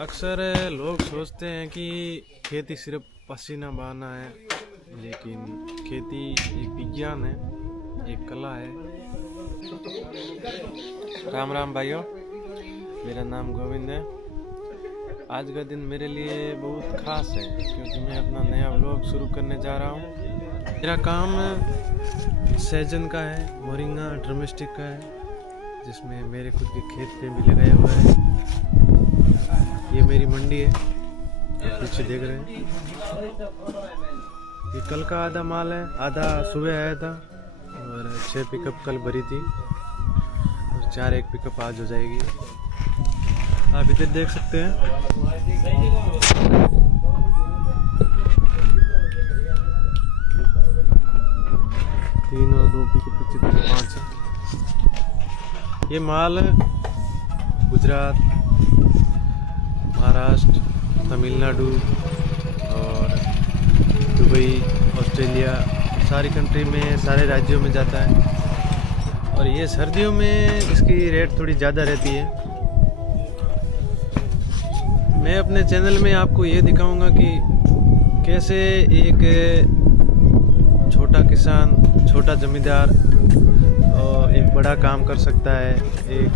अक्सर लोग सोचते हैं कि खेती सिर्फ पसीना बहाना है, लेकिन खेती एक विज्ञान है, एक कला है। राम राम भाइयों, मेरा नाम गोविंद है। आज का दिन मेरे लिए बहुत खास है क्योंकि मैं अपना नया व्लॉग शुरू करने जा रहा हूँ। मेरा काम सहजन का है, मोरिंगा ड्रमस्टिक का है, जिसमें मेरे खुद के खेत पे भी लगाया हुआ है। ये मेरी मंडी है, आप पीछे देख रहे हैं। ये कल का आधा माल है, आधा सुबह आया था और 6 पिकअप कल भरी थी और 4 पिकअप आज हो जाएगी। आप इधर देख सकते हैं। 3 और 2 पिकअप पीछे 5 है। ये माल गुजरात, महाराष्ट्र, तमिलनाडु और दुबई, ऑस्ट्रेलिया, सारी कंट्री में, सारे राज्यों में जाता है। और ये सर्दियों में इसकी रेट थोड़ी ज़्यादा रहती है। मैं अपने चैनल में आपको ये दिखाऊंगा कि कैसे एक छोटा किसान, छोटा जमींदार और एक बड़ा काम कर सकता है, एक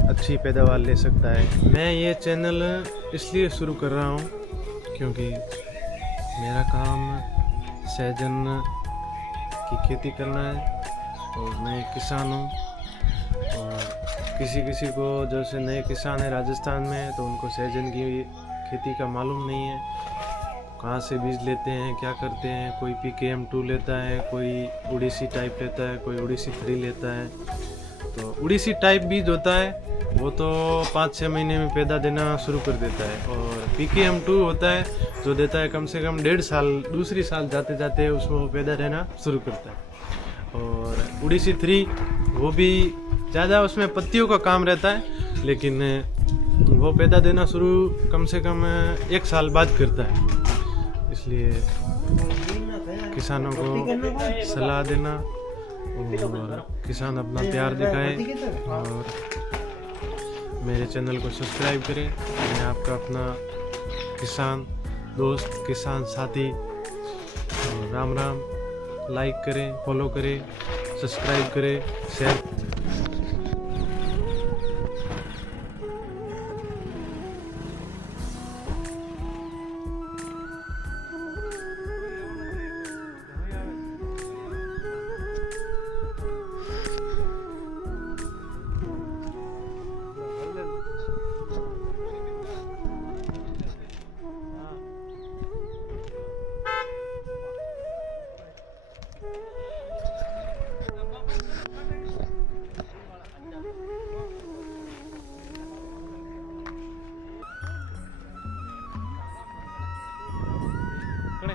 अच्छी पैदावार ले सकता है। मैं ये चैनल इसलिए शुरू कर रहा हूँ क्योंकि मेरा काम सहजन की खेती करना है और मैं एक किसान हूँ। और किसी को जैसे नए किसान है राजस्थान में, तो उनको सहजन की खेती का मालूम नहीं है, कहाँ से बीज लेते हैं, क्या करते हैं। कोई PKM2 लेता है, कोई उड़ीसी टाइप लेता है, कोई उड़ीसी 3 लेता है। तो उड़ीसी टाइप बीज होता है वो तो 5-6 महीने में पैदा देना शुरू कर देता है, और PKM2 होता है जो देता है कम से कम 1.5 साल, दूसरी साल जाते जाते उसमें वो पैदा देना शुरू करता है। और उड़ीसी 3 वो भी ज़्यादा, उसमें पत्तियों का काम रहता है, लेकिन वो पैदा देना शुरू कम से कम 1 साल बाद करता है। इसलिए किसानों को सलाह देना और किसान अपना प्यार दिखाए और मेरे चैनल को सब्सक्राइब करें। मैं आपका अपना किसान दोस्त, किसान साथी। राम राम। लाइक करें, फॉलो करें, सब्सक्राइब करें, शेयर करें।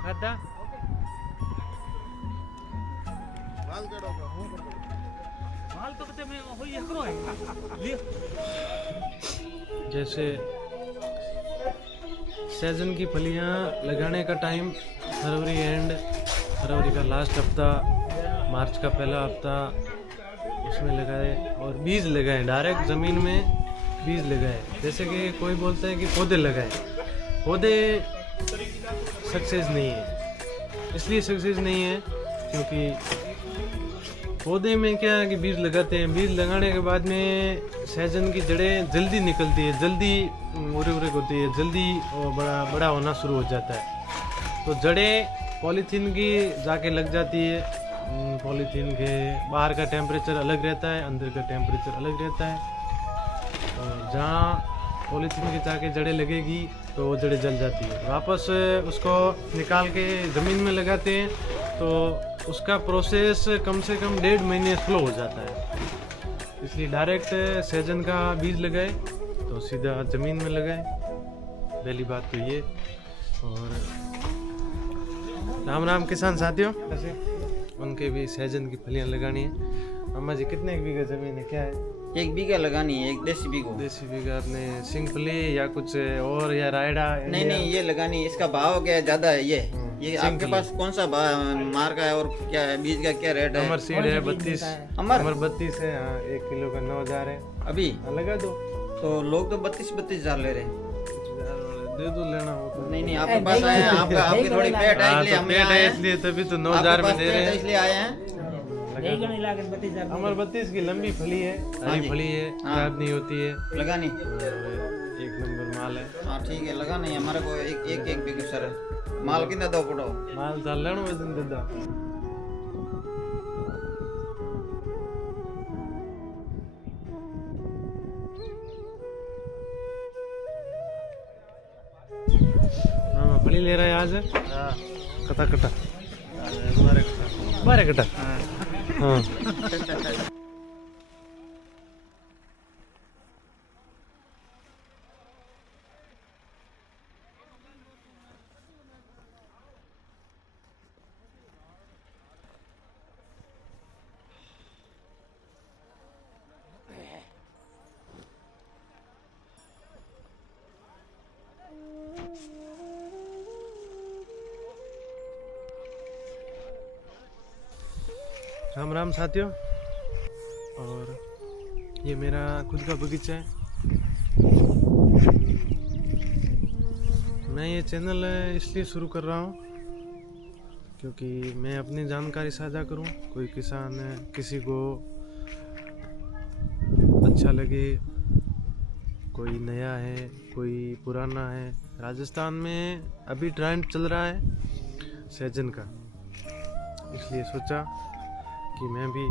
खाता जैसे सहजन की फलियां लगाने का टाइम फरवरी एंड, फरवरी का लास्ट हफ्ता, मार्च का पहला हफ्ता, उसमें लगाए और बीज लगाए। डायरेक्ट ज़मीन में बीज लगाए। जैसे कि कोई बोलता है कि पौधे लगाए, पौधे सक्सेस नहीं है। इसलिए सक्सेस नहीं है क्योंकि पौधे में क्या है कि बीज लगाते हैं, बीज लगाने के बाद में सहजन की जड़ें जल्दी निकलती है, जल्दी उरे होती है, जल्दी बड़ा होना शुरू हो जाता है। तो जड़ें पॉलीथीन की जाके लग जाती है। पॉलीथीन के बाहर का टेम्परेचर अलग रहता है, अंदर का टेम्परेचर अलग रहता है। और जहाँ पॉलीथीन की जाके जड़ें लगेगी तो वो जड़ें जल जाती है। वापस उसको निकाल के ज़मीन में लगाते हैं तो उसका प्रोसेस कम से कम 1.5 महीने स्लो हो जाता है। इसलिए डायरेक्ट सहजन का बीज लगाए तो सीधा ज़मीन में लगाए, पहली बात तो ये। और राम राम किसान साथियों, उनके भी सहजन की फलियां लगानी है। अम्मा जी, कितने बीघा ज़मीन है, क्या है? 1 बीघा लगानी है, 1 देसी बीघा। देसी बीघा अपने सिंगफली या कुछ और या रायडा? नहीं, ये लगानी है। इसका भाव क्या ज़्यादा है? ये आपके पास कौन सा मार का है और क्या है, बीज का क्या रेट है? अमर सीड है 32, अमर 32 है। हाँ, 1 किलो का 9,000 है। अभी लगा दो। तो लोग तो 32 हज़ार ले रहे हैं। दे दो लेना हो तो। नहीं नहीं, आपके पास आए हैं, आपकी थोड़ी पेट है हाँ, इसलिए तो हम पेट यहाँ है आए हैं। इसलिए तभी तो आपके 9,000 में पास दे पेट रहे है हैं। इसलिए आए हैं। अमर 32 की लंबी फली है, हाँ हरी जी। फली है, हाँ। खराब नहीं होती है, लगा नहीं? एक नंबर माल है। हाँ ठीक है, लगा नहीं हमारे को एक बिग सर माल कितना दो पड़ो। माल चाल लेना वजन देदा। मामा फली ले रहा है आज। कटा कटा बारे कटा। हाँ राम राम साथियों। और ये मेरा खुद का बगीचा है। मैं ये चैनल इसलिए शुरू कर रहा हूँ क्योंकि मैं अपनी जानकारी साझा करूँ। कोई किसान किसी को अच्छा लगे, कोई नया है कोई पुराना है। राजस्थान में अभी ट्रेंड चल रहा है सहजन का, इसलिए सोचा कि मैं भी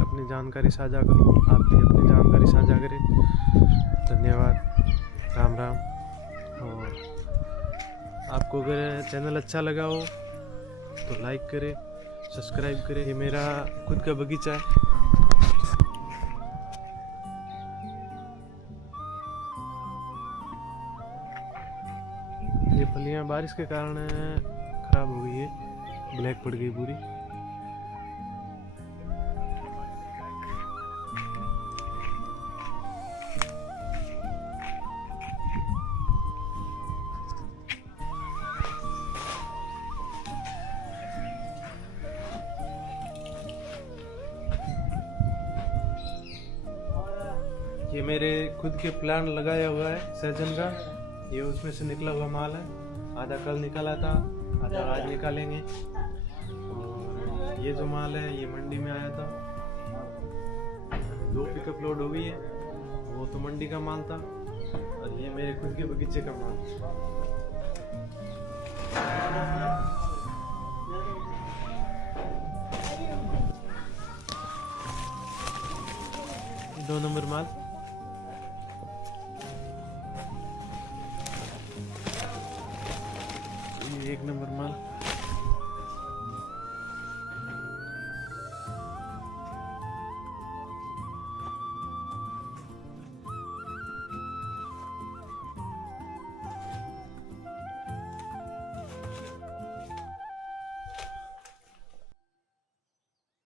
अपनी जानकारी साझा करूं, आप भी अपनी जानकारी साझा करें। धन्यवाद, राम राम। और आपको अगर चैनल अच्छा लगा हो तो लाइक करें, सब्सक्राइब करें। ये मेरा खुद का बगीचा है। ये फलियां बारिश के कारण खराब हो गई है, ब्लैक पड़ गई पूरी। ये मेरे खुद के प्लांट लगाया हुआ है सहजन का। ये उसमें से निकला हुआ माल है, आधा कल निकला था, आधा आज निकालेंगे। और ये जो माल है ये मंडी में आया था, 2 पिकअप लोड हो गई है, वो तो मंडी का माल था। और ये मेरे खुद के बगीचे का माल। 2 नंबर माल। ये 1 नंबर माल।